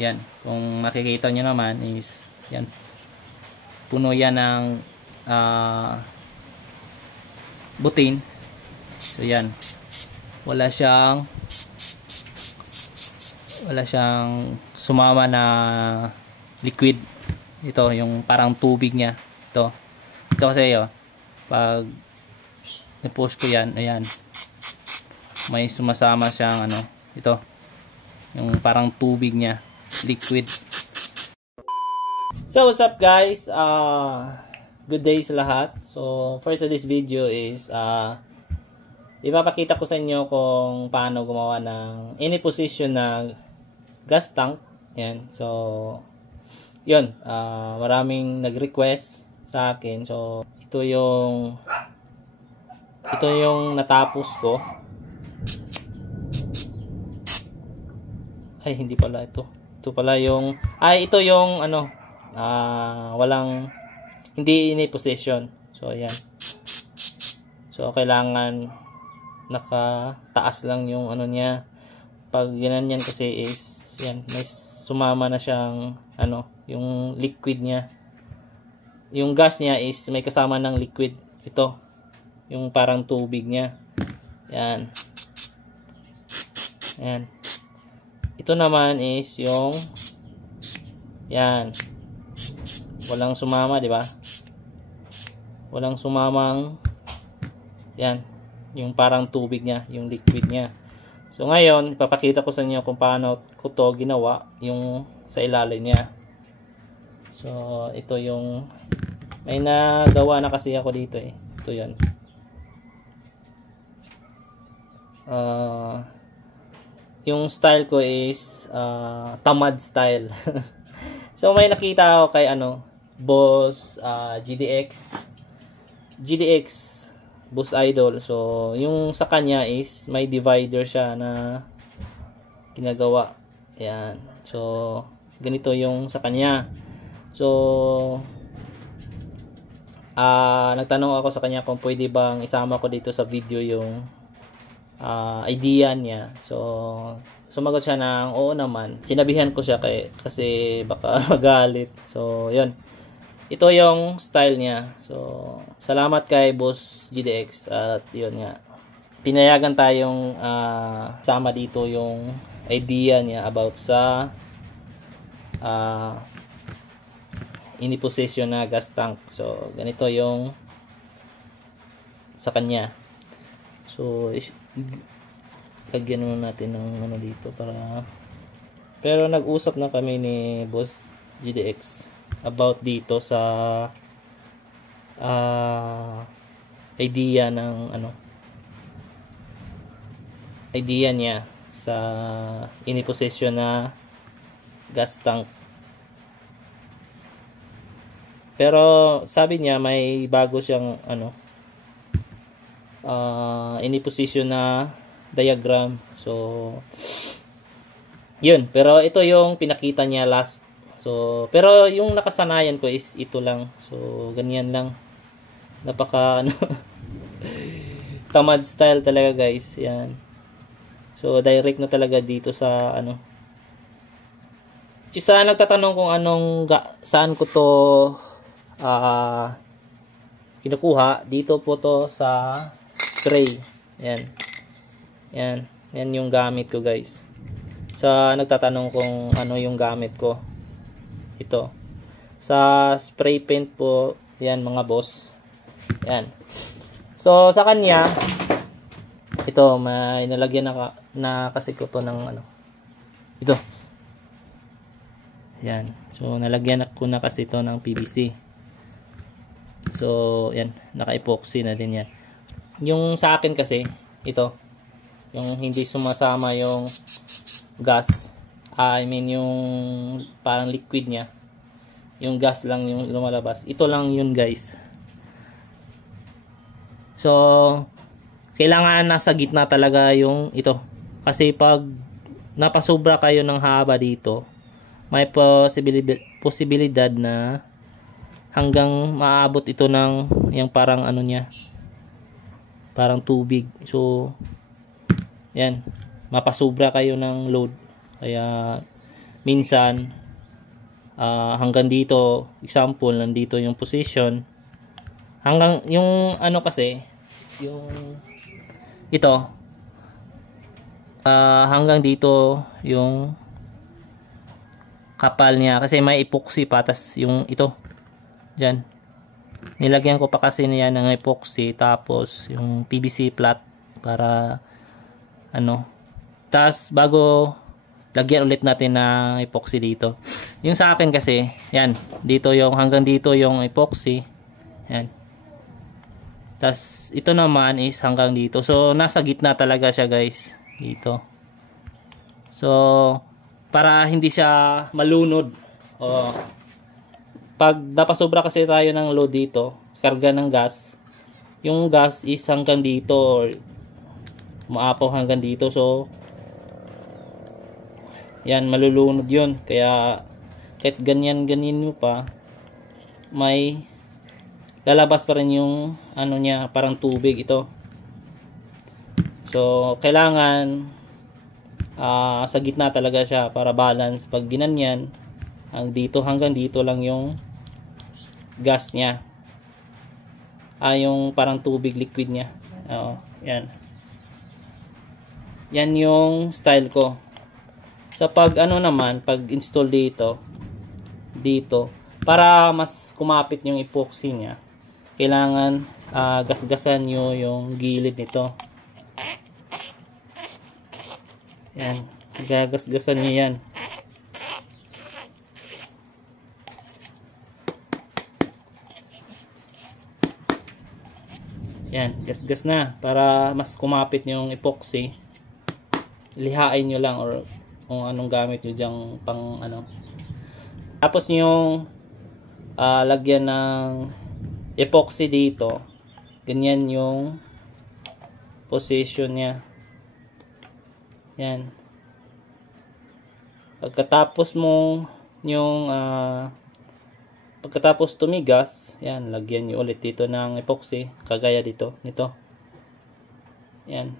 Yan, kung makikita nyo naman is yan, puno yan ng butin. So yan, wala siyang sumama na liquid. Ito yung parang tubig niya. Ito kasi pag i-post ko yan, ayan, may sumasama siyang ito yung parang tubig niya, liquid. So what's up guys, good day sa lahat. So for today's video is ipapakita ko sa inyo kung paano gumawa ng any position na gas tank. Yan. So yun, maraming nag-request sa akin. So ito yung natapos ko. Ay, hindi pala ito. Ito pala yung ito yung walang, hindi ini position. So ayan. So kailangan nakataas lang yung niya. Pag ganyan kasi is yan, may sumama na siyang yung liquid niya. Yung gas niya is may kasama ng liquid. Ito yung parang tubig niya. Yan. Yan. Ito naman is yung yan. Walang sumama, di ba? Walang sumamang yan, yung parang tubig niya, yung liquid niya. So ngayon, ipapakita ko sa inyo kung paano ko to ginawa yung sa ilalim niya. So ito yung may nagawa na kasi ako dito eh. Ito 'yan. Yung style ko is tamad style. So may nakita ako kay Boss GDX Boss Idol. So yung sa kanya is may divider siya na ginagawa. Ayan. So ganito yung sa kanya. So nagtanong ako sa kanya kung pwede bang isama ko dito sa video yung idea niya. So sumagot siya ng oo naman. Sinabihan ko siya kasi baka magalit. So yun, ito yung style niya. So salamat kay Boss GDX. At yun nga, pinayagan tayong sama dito yung idea niya about sa ini-position na gas tank. So ganito yung sa kanya. So lagyan naman natin ng dito para, pero nag-usap na kami ni Boss GDX about dito sa idea ng idea niya sa ini-position na gas tank. Pero sabi niya may bago siyang ini-position na diagram. So yun, pero ito yung pinakita niya last. So pero yung nakasanayan ko is ito lang. So ganyan lang, napaka tamad style talaga guys. Yan. So direct na talaga dito sa isa nagtatanong kung saan ko to kinukuha. Dito po to sa spray. Yan. Yan yung gamit ko guys. Sa nagtatanong kung ano yung gamit ko, ito sa spray paint po yan mga boss. Yan. So sa kanya ito may nalagyan na kasi ko to ng ito. Yan. So nalagyan ko na kasi ito ng PVC. So yan, naka-epoxy na din yan. Yung sa akin kasi ito, yung hindi sumasama yung gas, I mean yung parang liquid niya, yung gas lang yung lumalabas. Ito lang yun guys. So kailangan nasa gitna talaga yung ito, kasi pag napasobra kayo ng haba dito, may posibilidad na hanggang maabot ito ng yung parang niya, parang tubig. So yan, mapasobra kayo ng load. Kaya minsan hanggang dito, example, nandito yung position. Hanggang yung ano kasi, yung ito, hanggang dito yung kapal niya kasi may epoxy patas yung ito. Diyan. Nilagyan ko pa kasi niya ng epoxy tapos yung PVC flat para ano. Tapos bago lagyan ulit natin ng epoxy dito. Yung sa akin kasi, yan, dito yung hanggang dito yung epoxy. Yan. Tapos ito naman is hanggang dito. So nasa gitna talaga siya, guys, dito. So para hindi siya malunod. O pag napasobra kasi tayo ng load dito, karga ng gas, yung gas is hanggang dito or maapaw hanggang dito. So yan, malulunod yun. Kaya kahit ganyan mo pa, may lalabas pa rin yung ano niya, parang tubig ito. So kailangan sa gitna talaga siya para balance. Pag ginanyan, dito hanggang dito lang yung gas niya, yung parang tubig liquid niya. Yan. Yan yung style ko. Sa pag ano naman, pag install dito, para mas kumapit yung epoxy niya, kailangan gasgasan nyo yung gilid nito. Yan, gagasgasan nyo yan. Yan, gasgas na para mas kumapit yung epoxy. Lihain nyo lang or kung anong gamit nyo dyan pang ano. Tapos yung lagyan ng epoxy dito, ganyan yung position nya. Yan. Pagkatapos mo yung pagkatapos tumigas, yan, lagyan nyo ulit dito ng epoxy kagaya dito, nito. Yan.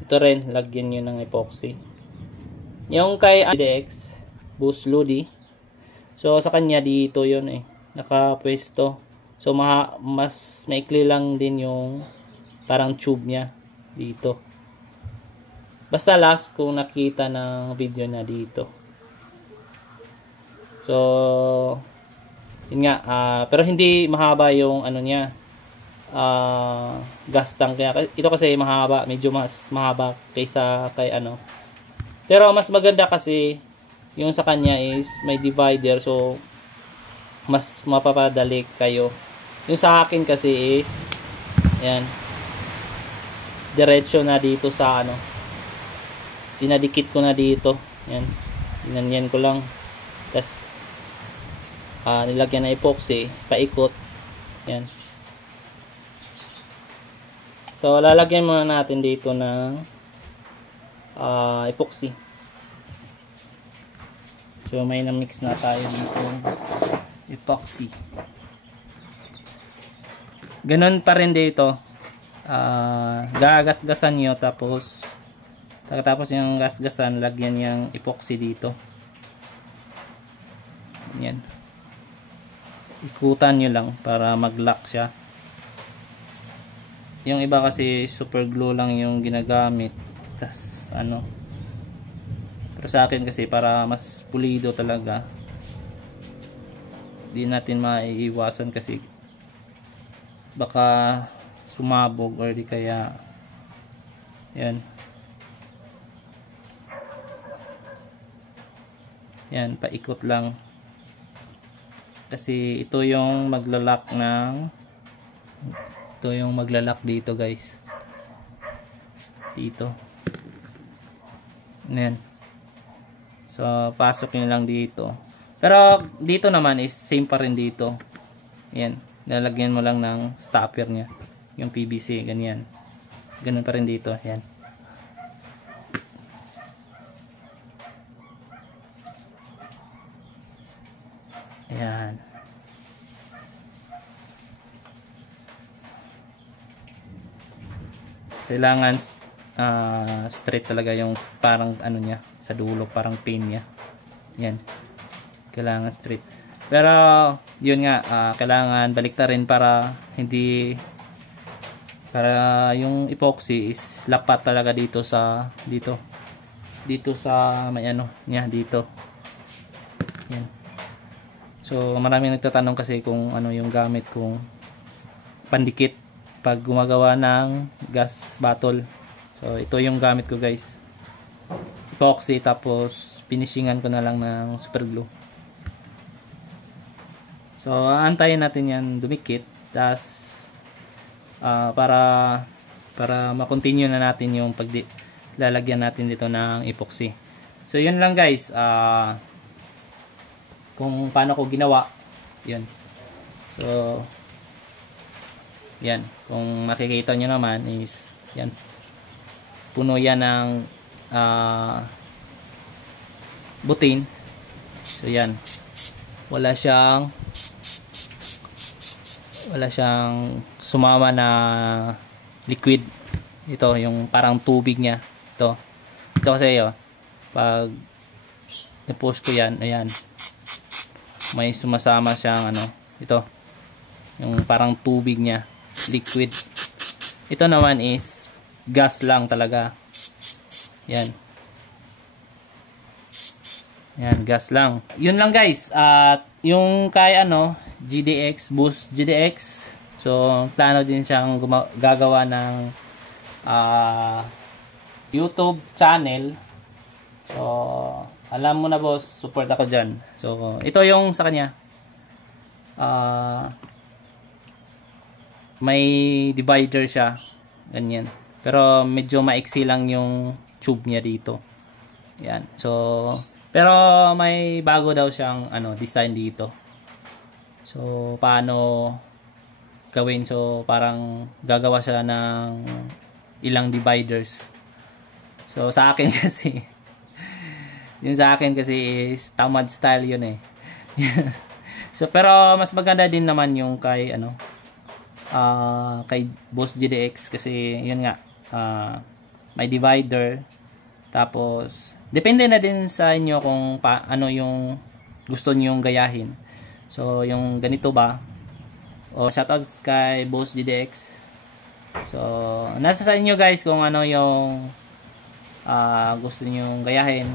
Ito rin, lagyan nyo ng epoxy. Yung kay DX Boost Ludi, so sa kanya dito yun nakapwesto. So mas maikli lang din yung parang tube nya dito. Basta last kung nakita ng video na dito. So yun nga, pero hindi mahaba yung ano nya, gas tank. Kaya ito kasi mahaba, medyo mas mahaba kaysa kay ano. Pero mas maganda kasi yung sa kanya is may divider, so mas mapapadali kayo. Yung sa akin kasi is yan, diretso na dito sa ano, dinadikit ko na dito. Yan, ginanyan ko lang, tapos nilagyan na epoxy, paikot. Yan. So lalagyan muna natin dito ng epoxy. So may na-mix na tayo dito epoxy. Ganun pa rin dito. Gagasgasan nyo, tapos yung gasgasan, lagyan yung epoxy dito. Yan. Ikutan nyo lang para mag-lock siya. Yung iba kasi super glue lang yung ginagamit. Tas ano, pero sa akin kasi para mas pulido talaga, di natin maiiwasan kasi baka sumabog or di kaya yan. Yan, paikot lang kasi ito yung maglalak dito, guys, dito. Ayan. So pasok nyo lang dito, pero dito naman is same pa rin dito. Ayan, lalagyan mo lang ng stopper nya, yung PVC, ganyan, ganun pa rin dito. Ayan. Ayan. Kailangan straight talaga yung parang ano nya sa dulo, parang pin nya. Yan. Kailangan straight. Pero yun nga, kailangan baliktarin para yung epoxy is lapat talaga dito sa may ano niya dito. Yan. So maraming nagtatanong kasi kung ano yung gamit kong pandikit pag gumagawa ng gas bottle. So ito yung gamit ko guys. Epoxy, tapos finishingan ko na lang ng super glue. So aantayin natin yan dumikit, tas para ma-continue na natin yung lalagyan natin dito ng epoxy. So yun lang guys, kung paano ko ginawa yun. So yan, kung makikita nyo naman is yan, puno yan ng butin. So yan, wala siyang sumama na liquid. Ito yung parang tubig niya. Ito kasi pag i-post ko yan, ayan, may sumasama siyang ano, ito yung parang tubig niya, liquid. Ito naman is gas lang talaga. Yan, gas lang. Yun lang guys. At yung kay GDX, Boost GDX, so plano din siyang gagawa ng YouTube channel. So alam mo na boss, support ako dyan. So ito yung sa kanya, may divider siya, ganyan, pero medyo maiksi lang yung tube niya dito. Yan. So pero may bago daw siyang design dito. So paano gawin? So parang gagawa siya ng ilang dividers. So sa akin kasi yung sa akin kasi is tamad style yun eh. So pero mas maganda din naman yung kay kay Boss GDX kasi yun nga, may divider, tapos depende na din sa inyo kung ano yung gusto niyo gayahin. So yung ganito ba, o shoutout kay Boss GDX. So nasa sa inyo guys kung ano yung gusto niyo gayahin.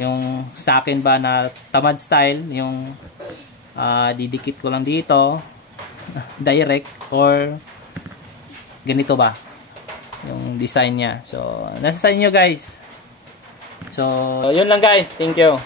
Yung sa akin ba na tamad style, yung didikit ko lang dito direct, or ganito ba yung design niya. So nasa sa inyo guys. So yun lang guys, thank you.